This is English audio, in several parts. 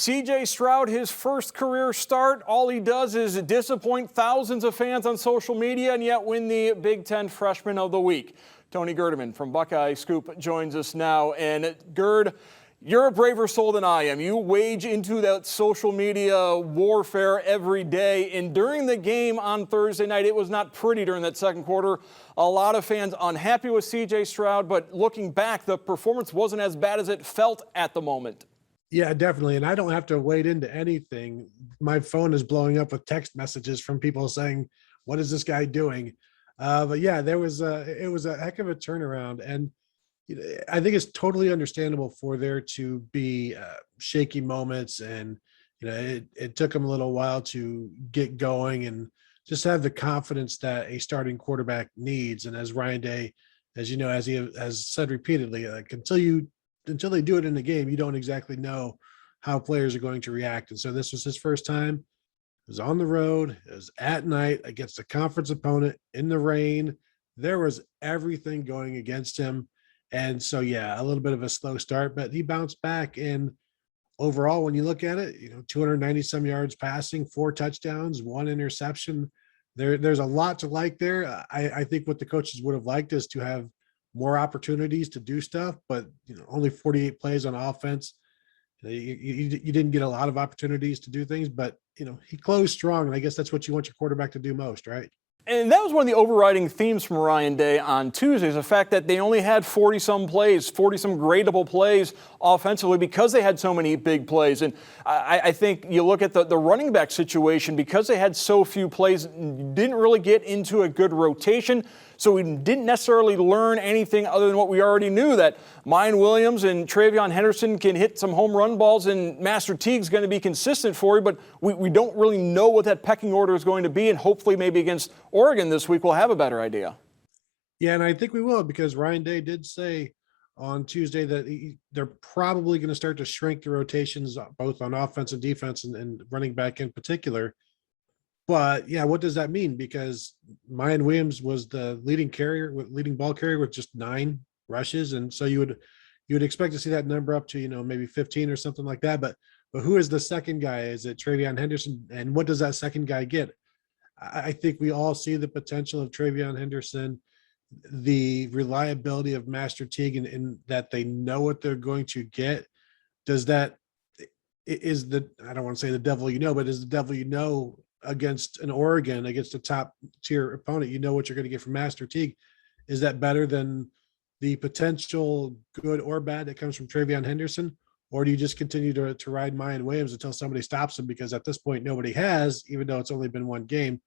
CJ Stroud, his first career start, all he does is disappoint thousands of fans on social media and yet win the Big Ten Freshman of the Week. Tony Gerdeman from Buckeye Scoop joins us now. And Gerd, you're a braver soul than I am. You wage into that social media warfare every day. And during the game on Thursday night, it was not pretty during that second quarter. A lot of fans unhappy with CJ Stroud, but looking back, the performance wasn't as bad as it felt at the moment. Yeah, definitely. And I don't have to wade into anything. My phone is blowing up with text messages from people saying, what is this guy doing? But yeah, it was a heck of a turnaround. And I think it's totally understandable for there to be shaky moments. And, it took him a little while to get going and just have the confidence that a starting quarterback needs. And as Ryan Day, as you know, as he has said repeatedly, like until they do it in the game, you don't exactly know how players are going to react. And so this was his first time. It was on the road. It was at night against a conference opponent in the rain. There was everything going against him. And so, yeah, a little bit of a slow start, but he bounced back. And overall, when you look at it, 290 some yards passing, 4 touchdowns, 1 interception. There's a lot to like there. I think what the coaches would have liked is to have more opportunities to do stuff, but only 48 plays on offense. You didn't get a lot of opportunities to do things, but he closed strong, and I guess that's what you want your quarterback to do most, right? And that was one of the overriding themes from Ryan Day on Tuesday, is the fact that they only had 40-some plays, 40-some gradable plays offensively because they had so many big plays. And I think you look at the running back situation, because they had so few plays, didn't really get into a good rotation. So we didn't necessarily learn anything other than what we already knew, that Mayan Williams and Travion Henderson can hit some home run balls and Master Teague's going to be consistent for you, but we don't really know what that pecking order is going to be, and hopefully maybe against Oregon this week we'll have a better idea. Yeah, and I think we will, because Ryan Day did say on Tuesday that they're probably going to start to shrink the rotations both on offense and defense, and running back in particular. But yeah, what does that mean? Because Mayan Williams was the leading ball carrier with just 9 rushes, and so you would expect to see that number up to maybe 15 or something like that. But who is the second guy? Is it Travion Henderson? And what does that second guy get? I think we all see the potential of Travion Henderson, the reliability of Master Teague, and that they know what they're going to get. I don't want to say the devil but is the devil against an Oregon, against a top tier opponent, what you're going to get from Master Teague. Is that better than the potential good or bad that comes from Travion Henderson? Or do you just continue to ride Mayan Williams until somebody stops him? Because at this point, nobody has, even though it's only been 1 game.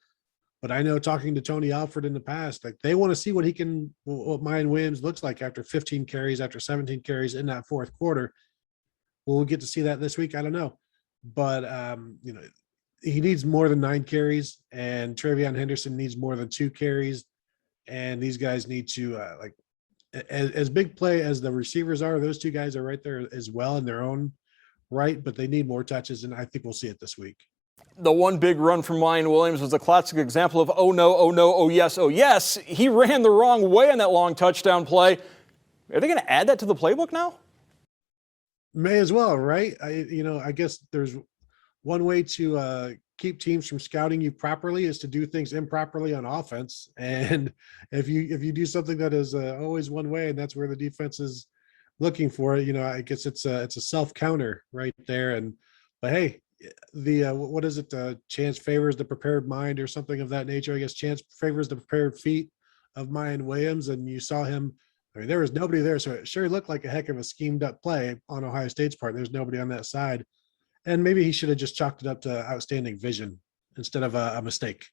But I know, talking to Tony Alford in the past, like, they want to see what Mayan Williams looks like after 15 carries, after 17 carries in that fourth quarter. Will we get to see that this week? I don't know. But, he needs more than 9 carries, and Travion Henderson needs more than 2 carries. And these guys need to, as big play as the receivers are, those 2 guys are right there as well in their own right, but they need more touches, and I think we'll see it this week. The one big run from Mayan Williams was a classic example of oh no, oh no, oh yes, oh yes. He ran the wrong way on that long touchdown play. Are they going to add that to the playbook now? May as well, right? I guess there's one way to keep teams from scouting you properly is to do things improperly on offense. And if you do something that is always one way, and that's where the defense is looking for it, I guess it's a self counter right there. But hey, what is it? Chance favors the prepared mind, or something of that nature. I guess chance favors the prepared feet of Mayan Williams, and you saw him. I mean, there was nobody there, so it sure looked like a heck of a schemed up play on Ohio State's part. There's nobody on that side. And maybe he should have just chalked it up to outstanding vision instead of a mistake.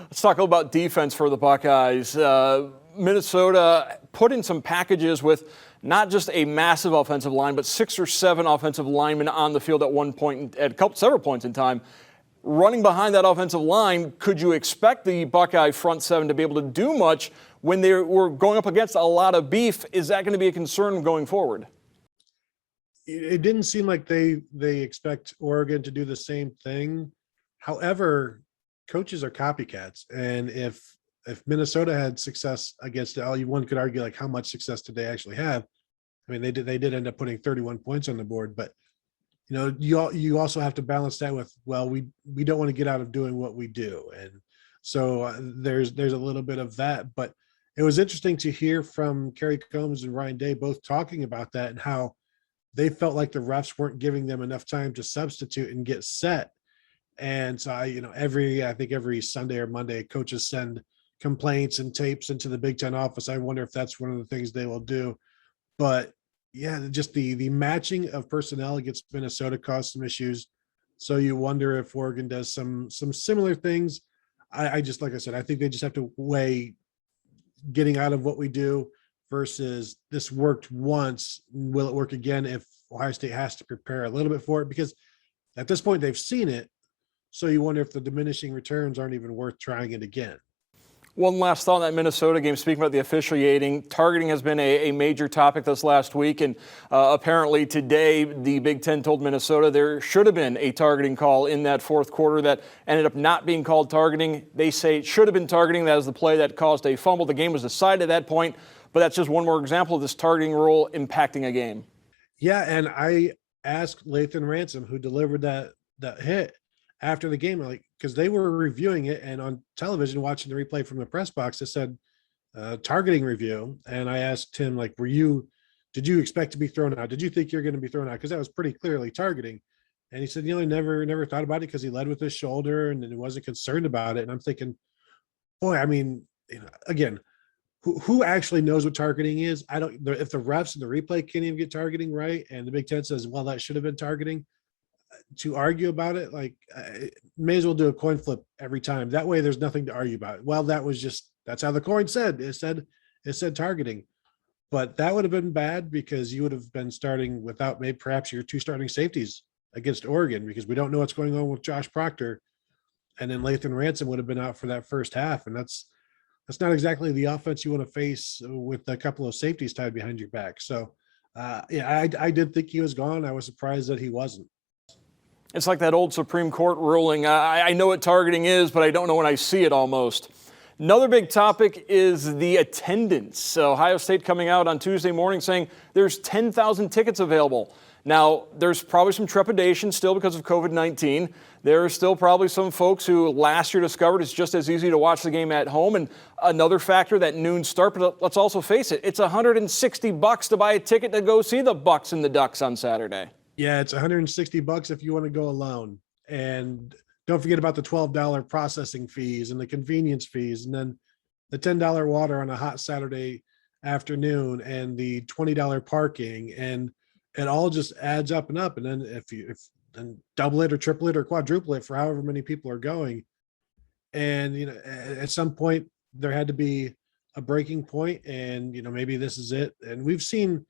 Let's talk about defense for the Buckeyes. Minnesota put in some packages with not just a massive offensive line, but 6 or 7 offensive linemen on the field at several points in time. Running behind that offensive line, could you expect the Buckeye front 7 to be able to do much when they were going up against a lot of beef? Is that going to be a concern going forward? It didn't seem like they expect Oregon to do the same thing. However, coaches are copycats, and if Minnesota had success against it, one could argue, like, how much success did they actually have? I mean, they did end up putting 31 points on the board, but you also have to balance that with, well, we don't want to get out of doing what we do. And so there's a little bit of that, but it was interesting to hear from Kerry Combs and Ryan Day both talking about that and how they felt like the refs weren't giving them enough time to substitute and get set. And so I think every Sunday or Monday, coaches send complaints and tapes into the Big Ten office. I wonder if that's one of the things they will do. But yeah, just the matching of personnel against Minnesota caused some issues. So you wonder if Oregon does some similar things. I just, like I said, I think they just have to weigh getting out of what we do versus this worked once. Will it work again if Ohio State has to prepare a little bit for it? Because at this point they've seen it. So you wonder if the diminishing returns aren't even worth trying it again. One last thought on that Minnesota game, speaking about the officiating, targeting has been a major topic this last week, and apparently today the Big Ten told Minnesota there should have been a targeting call in that fourth quarter that ended up not being called targeting. They say it should have been targeting. That is the play that caused a fumble. The game was decided at that point, but that's just one more example of this targeting rule impacting a game. Yeah, and I asked Lathan Ransom, who delivered that hit after the game, like, because they were reviewing it, and on television watching the replay from the press box, it said targeting review. And I asked him, like, did you expect to be thrown out? Did you think you're going to be thrown out? Because that was pretty clearly targeting. And he said, he never thought about it because he led with his shoulder and he wasn't concerned about it. And I'm thinking, boy, I mean, again, who actually knows what targeting is? I don't. If the refs and the replay can't even get targeting right, and the Big Ten says, well, that should have been targeting, to argue about it, like, may as well do a coin flip every time. That way there's nothing to argue about. Well, that's how the coin said. It said targeting. But that would have been bad because you would have been starting without maybe perhaps your two starting safeties against Oregon, because we don't know what's going on with Josh Proctor. And then Lathan Ransom would have been out for that first half. And that's not exactly the offense you want to face with a couple of safeties tied behind your back. So yeah, I did think he was gone. I was surprised that he wasn't. It's like that old Supreme Court ruling. I know what targeting is, but I don't know when I see it almost. Another big topic is the attendance. Ohio State coming out on Tuesday morning saying there's 10,000 tickets available. Now, there's probably some trepidation still because of COVID-19. There are still probably some folks who last year discovered it's just as easy to watch the game at home. And another factor, that noon start, but let's also face it, it's $160 to buy a ticket to go see the Bucks and the Ducks on Saturday. Yeah, it's $160 if you want to go alone. And don't forget about the $12 processing fees and the convenience fees, and then the $10 water on a hot Saturday afternoon, and the $20 parking, and it all just adds up and up. And then if then double it or triple it or quadruple it for however many people are going. And at some point there had to be a breaking point, and maybe this is it. And we've seen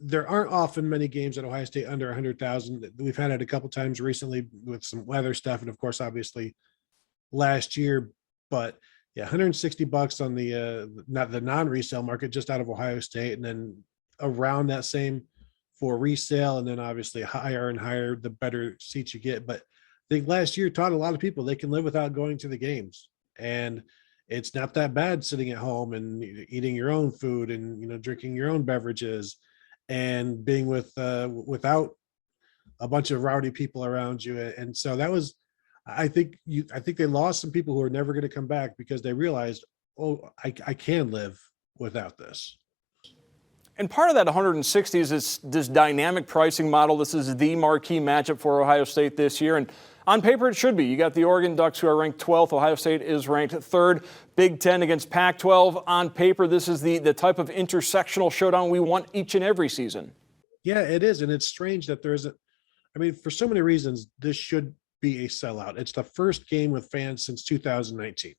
there aren't often many games at Ohio State under 100,000. We've had it a couple times recently with some weather stuff, and of course, obviously, last year. But yeah, $160 on the not the non-resale market just out of Ohio State, and then around that same for resale, and then obviously higher and higher the better seats you get. But I think last year taught a lot of people they can live without going to the games, and it's not that bad sitting at home and eating your own food and drinking your own beverages and being without a bunch of rowdy people around you. And so that was, I think they lost some people who are never going to come back because they realized, oh, I can live without this. And part of that 160 is this dynamic pricing model. This is the marquee matchup for Ohio State this year. And on paper, it should be. You got the Oregon Ducks, who are ranked 12th. Ohio State is ranked 3rd. Big Ten against Pac-12. On paper, this is the type of intersectional showdown we want each and every season. Yeah, it is. And it's strange that there isn't. I mean, for so many reasons, this should be a sellout. It's the first game with fans since 2019.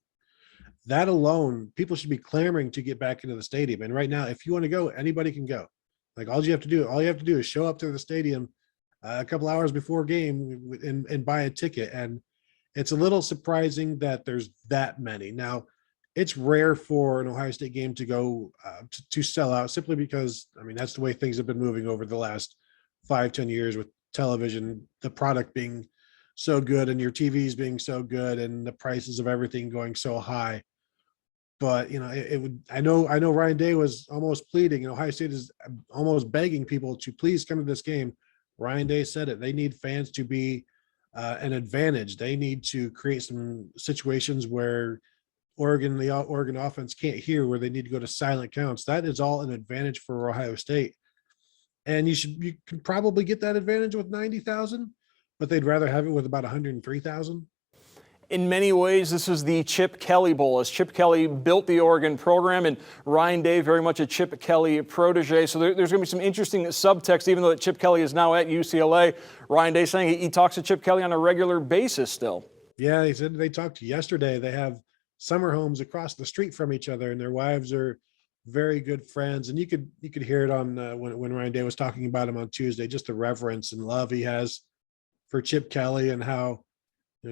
That alone, people should be clamoring to get back into the stadium. And right now, if you want to go, anybody can go. Like, all you have to do is show up to the stadium a couple hours before game and buy a ticket. And it's a little surprising that there's that many. Now, it's rare for an Ohio State game to go to sell out, simply because, I mean, that's the way things have been moving over the last 5-10 years with television, the product being so good and your TVs being so good and the prices of everything going so high. But it would. I know Ryan Day was almost pleading, and Ohio State is almost begging people to please come to this game Ryan Day said it. They need fans to be an advantage. They need to create some situations where the Oregon offense can't hear, where they need to go to silent counts. That is all an advantage for Ohio State. And you can probably get that advantage with 90,000, but they'd rather have it with about 103,000. In many ways, this is the Chip Kelly Bowl, as Chip Kelly built the Oregon program, and Ryan Day very much a Chip Kelly protege. So there's going to be some interesting subtext, even though that Chip Kelly is now at UCLA. Ryan Day saying he talks to Chip Kelly on a regular basis still. Yeah, he said they talked yesterday. They have summer homes across the street from each other, and their wives are very good friends. And you could hear it on when Ryan Day was talking about him on Tuesday, just the reverence and love he has for Chip Kelly, and how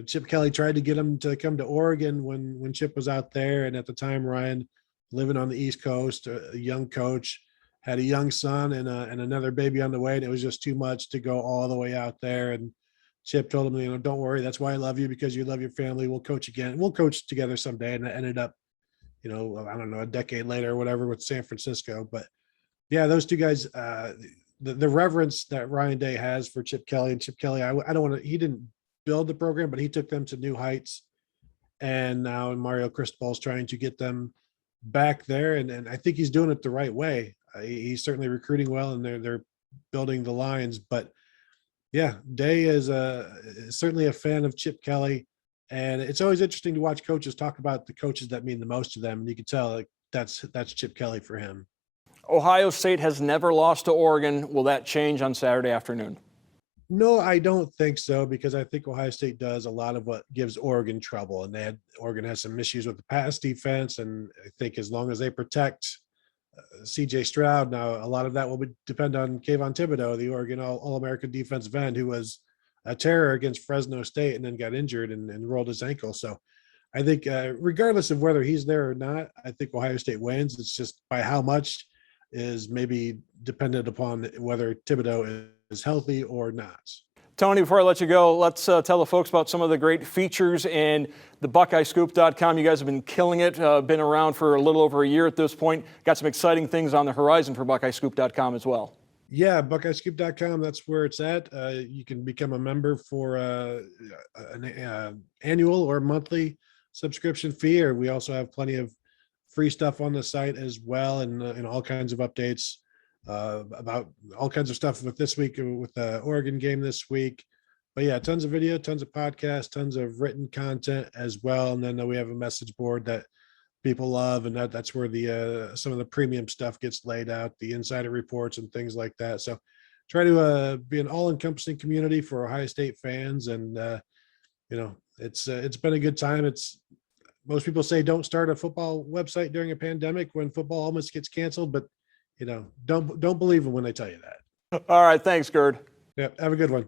Chip Kelly tried to get him to come to Oregon when Chip was out there, and at the time Ryan, living on the East Coast, a young coach, had a young son and another baby on the way, and it was just too much to go all the way out there. And Chip told him, don't worry, that's why I love you, because you love your family. We'll coach again. We'll coach together someday. And it ended up, I don't know, a decade later or whatever with San Francisco. But yeah, those two guys, the reverence that Ryan Day has for Chip Kelly, and Chip Kelly, I don't want to, he didn't build the program, but he took them to new heights. And now Mario Cristobal's trying to get them back there. And I think he's doing it the right way. He's certainly recruiting well, and they're building the lines. But yeah, Day is certainly a fan of Chip Kelly. And it's always interesting to watch coaches talk about the coaches that mean the most to them. And you can tell that's Chip Kelly for him. Ohio State has never lost to Oregon. Will that change on Saturday afternoon? No, I don't think so, because I think Ohio State does a lot of what gives Oregon trouble. And Oregon has some issues with the pass defense. And I think as long as they protect CJ Stroud, now a lot of that will depend on Kayvon Thibodeau, the Oregon All-American defensive end, who was a terror against Fresno State and then got injured and rolled his ankle. So I think regardless of whether he's there or not, I think Ohio State wins. It's just by how much is maybe dependent upon whether Thibodeau is healthy or not. Tony, before I let you go, let's tell the folks about some of the great features in the BuckeyeScoop.com. You guys have been killing it, been around for a little over a year at this point. Got some exciting things on the horizon for BuckeyeScoop.com as well. Yeah, BuckeyeScoop.com, that's where it's at. You can become a member for an annual or monthly subscription fee, or we also have plenty of free stuff on the site as well, and all kinds of updates about all kinds of stuff with this week, with the Oregon game this week. But yeah, tons of video, tons of podcasts, tons of written content as well. And then we have a message board that people love, and that's where the some of the premium stuff gets laid out, the insider reports and things like that. So try to be an all-encompassing community for Ohio State fans. And it's been a good time. Most people say don't start a football website during a pandemic when football almost gets canceled, but don't believe them when they tell you that. All right, thanks, Gerd. Yeah, have a good one.